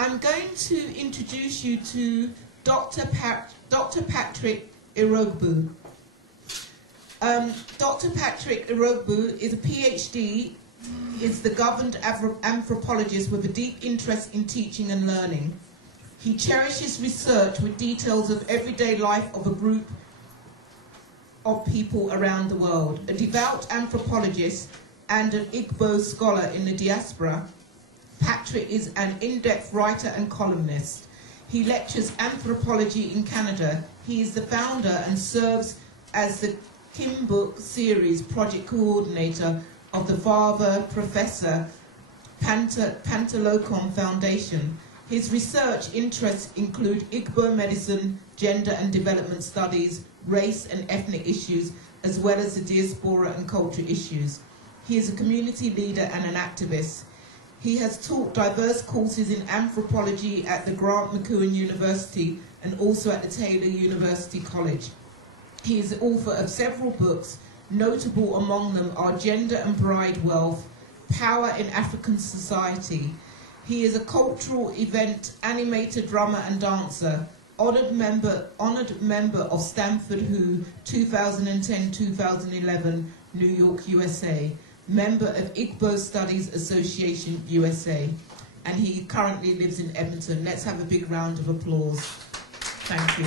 I'm going to introduce you to Dr. Patrick Iroegbu. Dr. Patrick Iroegbu is a PhD, is the governed anthropologist with a deep interest in teaching and learning. He cherishes research with details of everyday life of a group of people around the world. A devout anthropologist and an Igbo scholar in the diaspora, Patrick is an in-depth writer and columnist. He lectures anthropology in Canada. He is the founder and serves as the Kim Book Series project coordinator of the Father Professor Pantalocon Foundation. His research interests include Igbo medicine, gender and development studies, race and ethnic issues, as well as the diaspora and culture issues. He is a community leader and an activist. He has taught diverse courses in anthropology at the Grant McEwen University and also at the Taylor University College. He is the author of several books. Notable among them are Gender and Bride Wealth, Power in African Society. He is a cultural event animator, drummer and dancer, honored member of Stanford Who 2010-2011, New York, USA. Member of Igbo Studies Association, USA, and he currently lives in Edmonton. Let's have a big round of applause. Thank you.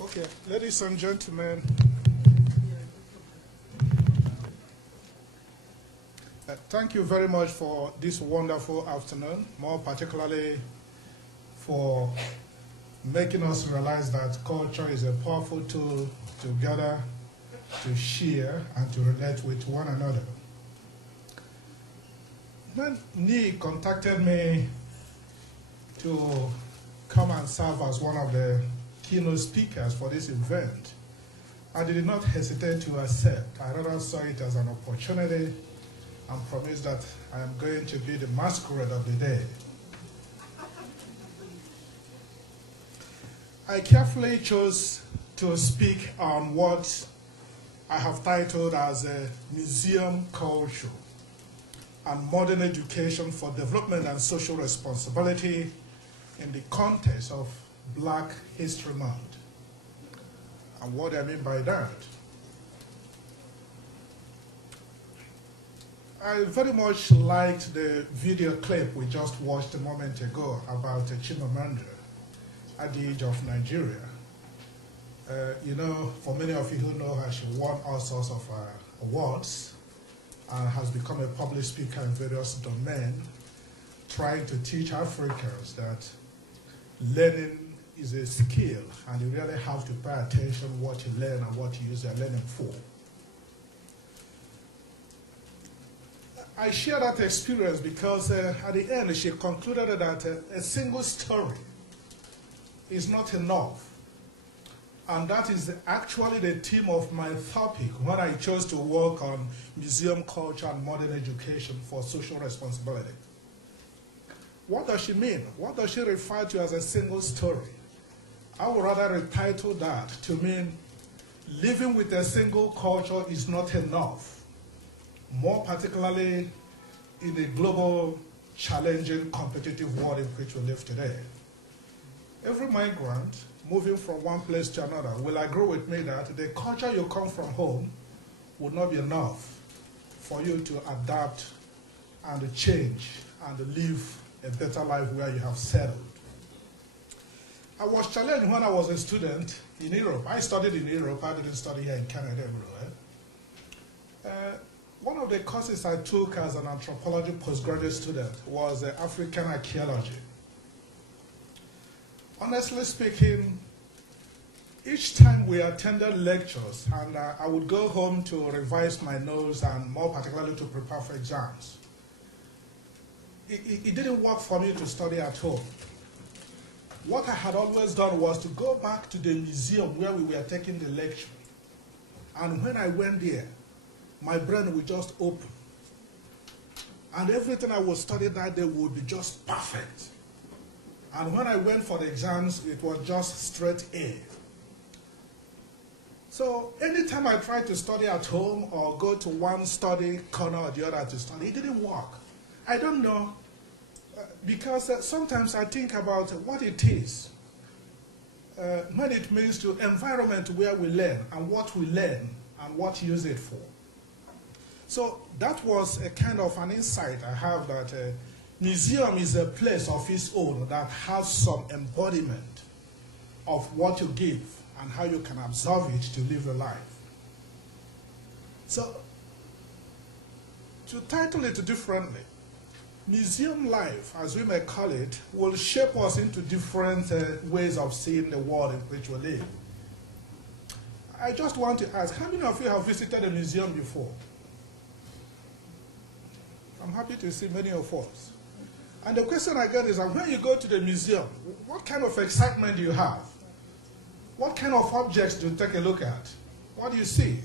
Okay, ladies and gentlemen, thank you very much for this wonderful afternoon, more particularly for making us realize that culture is a powerful tool to gather, to share, and to relate with one another. When Ni contacted me to come and serve as one of the keynote speakers for this event, I did not hesitate to accept. I rather saw it as an opportunity and promised that I am going to be the masquerade of the day. I carefully chose to speak on what I have titled as a museum culture and modern education for development and social responsibility in the context of Black History Month. And what I mean by that, I very much liked the video clip we just watched a moment ago about Chimamanda at the age of Nigeria. You know, for many of you who know her, she won all sorts of awards and has become a public speaker in various domains, trying to teach Africans that learning is a skill and you really have to pay attention what you learn and what you use your learning for. I share that experience because at the end she concluded that a single story is not enough. And that is actually the theme of my topic when I chose to work on museum culture and modern education for social responsibility. What does she mean? What does she refer to as a single story? I would rather retitle that to mean living with a single culture is not enough, more particularly in a global, challenging, competitive world in which we live today. Every migrant moving from one place to another will agree with me that the culture you come from home would not be enough for you to adapt and change and live a better life where you have settled. I was challenged when I was a student in Europe. I studied in Europe. I didn't study here in Canada everywhere. One of the courses I took as an anthropology postgraduate student was African archaeology. Honestly speaking, each time we attended lectures, and I would go home to revise my notes and more particularly to prepare for exams, it didn't work for me to study at home. What I had always done was to go back to the museum where we were taking the lecture. And when I went there, my brain would just open. And everything I would study that day would be just perfect. And when I went for the exams, it was just straight A. So anytime I tried to study at home or go to one study corner or the other to study, it didn't work. I don't know, because sometimes I think about what it is when it means to environment where we learn and what we learn and what to use it for. So that was a kind of an insight I have, that museum is a place of its own that has some embodiment of what you give and how you can absorb it to live your life. So to title it differently, museum life, as we may call it, will shape us into different ways of seeing the world in which we live. I just want to ask, how many of you have visited a museum before? I'm happy to see many of us. And the question I get is that when you go to the museum, what kind of excitement do you have? What kind of objects do you take a look at? What do you see?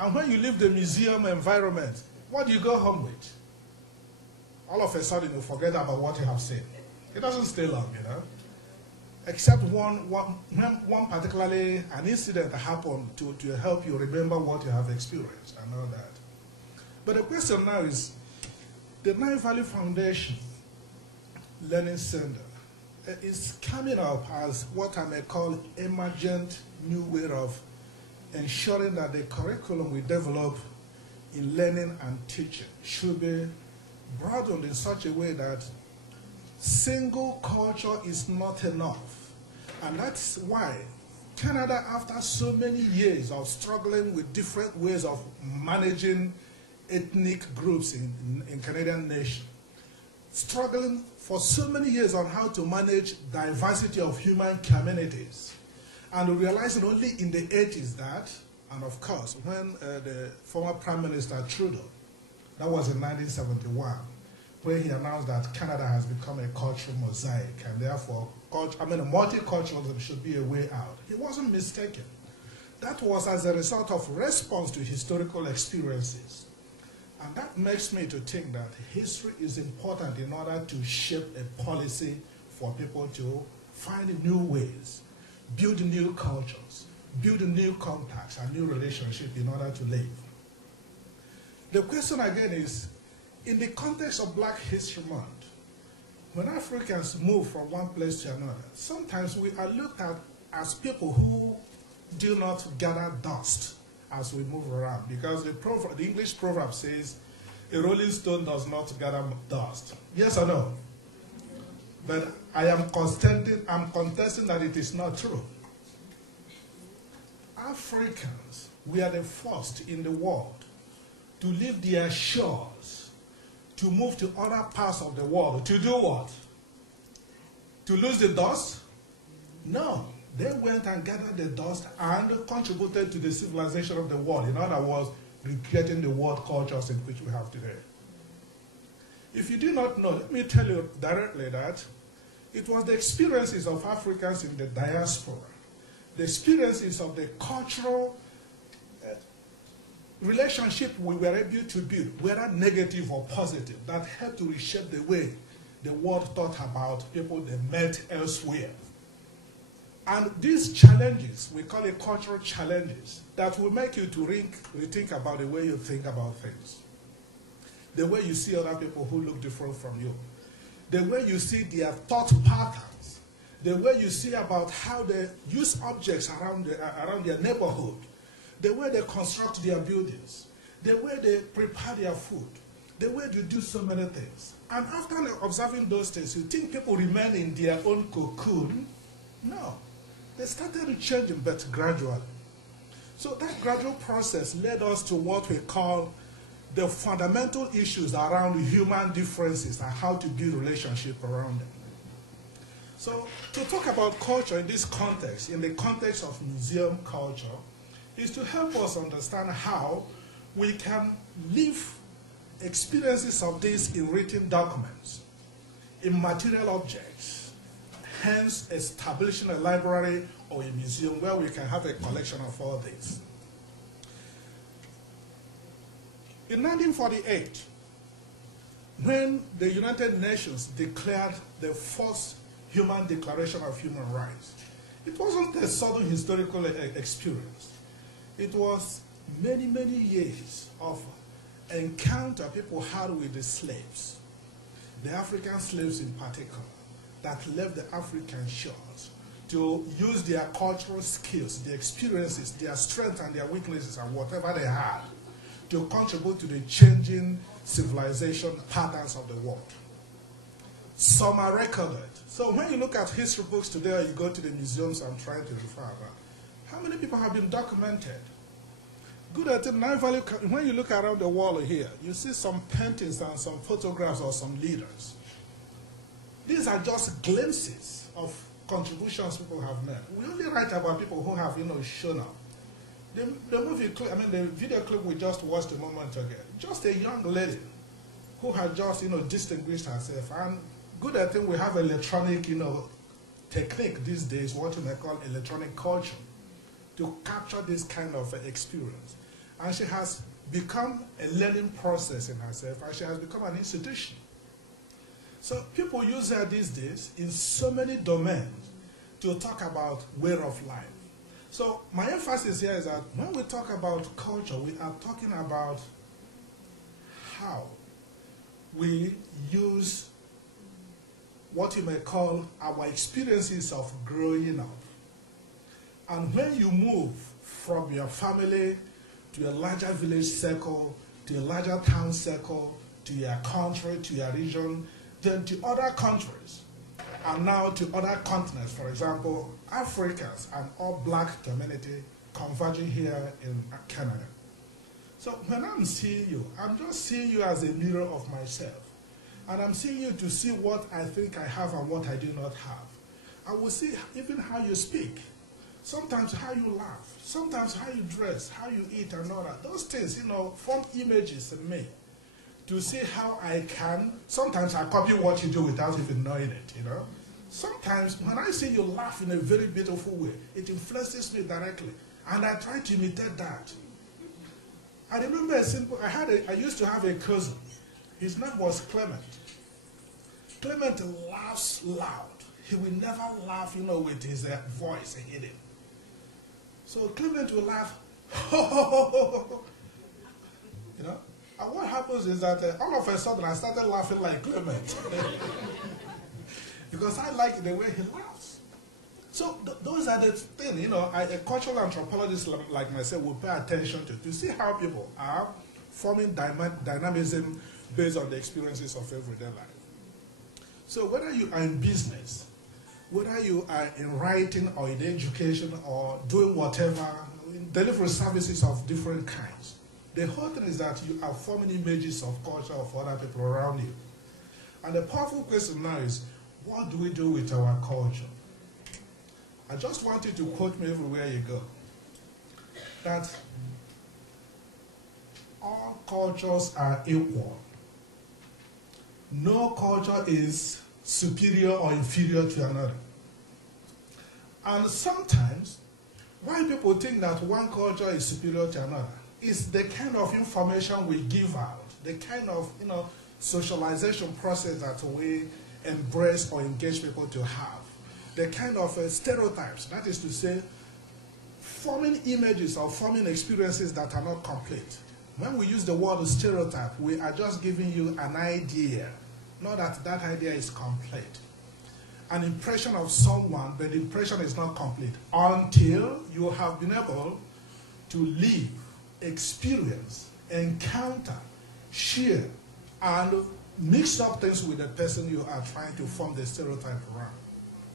And when you leave the museum environment, what do you go home with? All of a sudden you forget about what you have seen. It doesn't stay long, you know. Except one particularly, an incident that happened to help you remember what you have experienced and all that. But the question now is, the Nile Valley Foundation Learning Center is coming up as what I may call emergent new way of ensuring that the curriculum we develop in learning and teaching should be broadened in such a way that single culture is not enough. And that's why Canada, after so many years of struggling with different ways of managing ethnic groups in Canadian nation, struggling for so many years on how to manage diversity of human communities, and realizing only in the 80s that, and of course, when the former Prime Minister Trudeau, that was in 1971, where he announced that Canada has become a cultural mosaic, and therefore, multiculturalism should be a way out. He wasn't mistaken. That was as a result of response to historical experiences. And that makes me to think that history is important in order to shape a policy for people to find new ways, build new cultures, build new contacts and new relationships in order to live. The question again is, in the context of Black History Month, when Africans move from one place to another, sometimes we are looked at as people who do not gather dust as we move around, because the English proverb says, a rolling stone does not gather dust. Yes or no? But I am contesting that it is not true. Africans, we are the first in the world to leave their shores, to move to other parts of the world. To do what? To lose the dust? No. They went and gathered the dust and contributed to the civilization of the world. In other words, recreating the world cultures in which we have today. If you do not know, let me tell you directly that it was the experiences of Africans in the diaspora, the experiences of the cultural relationship we were able to build, whether negative or positive, that helped to reshape the way the world thought about people they met elsewhere. And these challenges, we call it cultural challenges, that will make you to rethink about the way you think about things. The way you see other people who look different from you. The way you see their thought patterns. The way you see about how they use objects around their neighborhood. The way they construct their buildings. The way they prepare their food. The way they do so many things. And after observing those things, you think people remain in their own cocoon, No. They started changing, but gradually. So that gradual process led us to what we call the fundamental issues around human differences and how to build relationship around them. So to talk about culture in this context, in the context of museum culture, is to help us understand how we can live experiences of this in written documents, in material objects, hence establishing a library or a museum where we can have a collection of all this. In 1948, when the United Nations declared the first Human Declaration of Human Rights, it wasn't a sudden historical experience. It was many, many years of encounter people had with the slaves, the African slaves in particular, that left the African shores to use their cultural skills, their experiences, their strengths and their weaknesses and whatever they had to contribute to the changing civilization patterns of the world. Some are recorded. So when you look at history books today, or you go to the museums I'm trying to refer about, how many people have been documented? Good at it. Now, when you look around the world here, you see some paintings and some photographs of some leaders. These are just glimpses of contributions people have made. We only write about people who have, shown up. The movie clip, the video clip we just watched a moment ago, just a young lady who had just, distinguished herself. And good at it, we have electronic, technique these days, what you may call electronic culture, to capture this kind of experience. And she has become a learning process in herself, and she has become an institution. So people use her these days in so many domains to talk about way of life. So my emphasis here is that when we talk about culture, we are talking about how we use what you may call our experiences of growing up. And when you move from your family to a larger village circle, to a larger town circle, to your country, to your region, then to other countries, and now to other continents, for example, Africans, an all-black community converging here in Canada. So when I'm seeing you, I'm just seeing you as a mirror of myself. And I'm seeing you to see what I think I have and what I do not have. I will see even how you speak, sometimes how you laugh, sometimes how you dress, how you eat and all that. Those things, form images in me to see how I can. Sometimes I copy what you do without even knowing it, Sometimes when I see you laugh in a very beautiful way, it influences me directly. And I try to imitate that. I remember I used to have a cousin. His name was Clement. Clement laughs loud. He will never laugh, with his voice hidden. So Clement will laugh, ho, ho, ho, ho, ho. And what happens is that all of a sudden I started laughing like Clement. Because I like the way he laughs. So those are the things, a cultural anthropologist like myself will pay attention to see how people are forming dynamism based on the experiences of everyday life. So whether you are in business, whether you are in writing or in education or doing whatever, delivery services of different kinds, the whole thing is that you are forming images of culture of other people around you. And the powerful question now is, what do we do with our culture? I just want you to quote me everywhere you go, that all cultures are equal. No culture is superior or inferior to another. And sometimes, why people think that one culture is superior to another is the kind of information we give out, the kind of socialization process that we embrace or engage people to have, the kind of stereotypes, that is to say, forming images or forming experiences that are not complete. When we use the word stereotype, we are just giving you an idea, not that that idea is complete. An impression of someone, but the impression is not complete until you have been able to live, experience, encounter, share, and mix up things with the person you are trying to form the stereotype around.